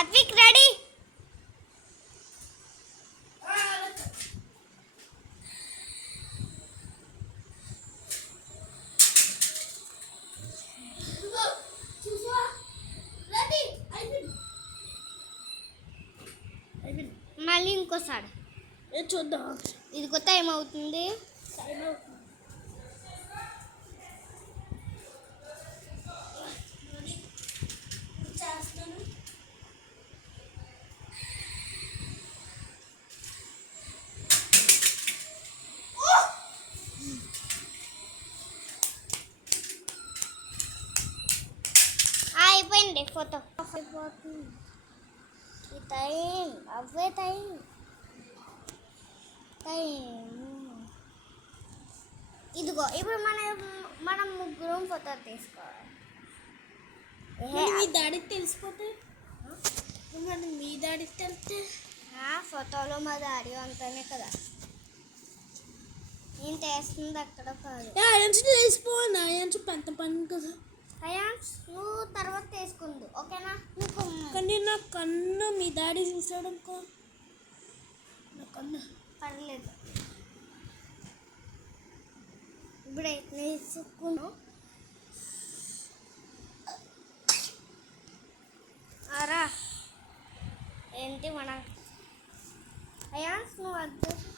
Satvik ready. మళ్ళీ ఇంకోసారి చూద్దాం. ఇది కొత్త ఏమవుతుంది. అయిపోయింది ఫోటో. టైం అవే టైం ఇదిగో ఇప్పుడు మనం ముగ్గురం ఫోటో తీసుకోవాలి. మీ డాడీకి తెలిసిపోతే మీ డాడీకి తెలిస్తే ఫోటోలో మా డాడీ అంతానే కదా. నేను చేస్తుంది అక్కడ కాదు. తెలిసిపోనా పెద్ద పని కదా. అయాన్స్ నువ్వు తర్వాత తీసుకుందు ఓకేనా. కానీ నా కన్ను మీ డాడీ చూసాడు అనుకో. నా కన్ను పర్లేదు. ఇప్పుడే తీసుకున్నావు. అరా ఏంటి మన అయాన్స్ నువ్వు అడ్జస్ట్